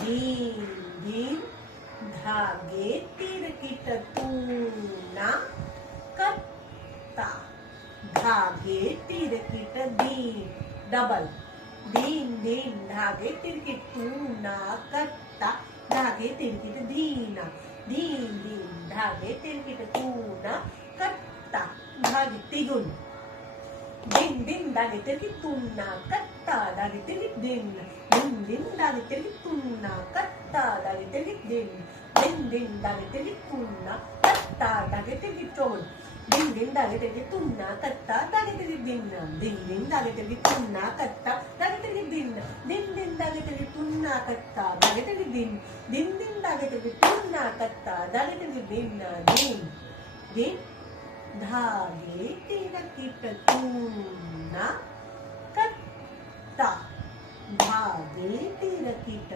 धीम धीम धागे तिरकीट तुना कट्टा धागे तिरकीट धीम डबल धीम धीम धागे तिरकीट तुना कट्टा धागे तिरकीट धीना धीम धीम धागे तिरकीट तुना कट्टा धागे तिगुन दिन दिन धागे तिरकीट तुना कट्टा धागे तिरकीट दिन दिन दिन धागे तिरकीट तुना कट्टा धागे तिरकीट दिन दिन धागे तिरकीट तुना कट्टा धागे तिरकीट चौन दिन दिन धागे तिरकीट तुना कट्टा धागे तिरकीट दिन धागे तिरकीट तुना कट्टा धागे तिरकीट दिन धागे तिरकीट तुना कट्टा धागे तिरकीट दिन धागे तिरकीट तुना कट्टा धागे तिरकीट दिन दिन धागे तिरकीट तुना कट्टा धागे तिरकीट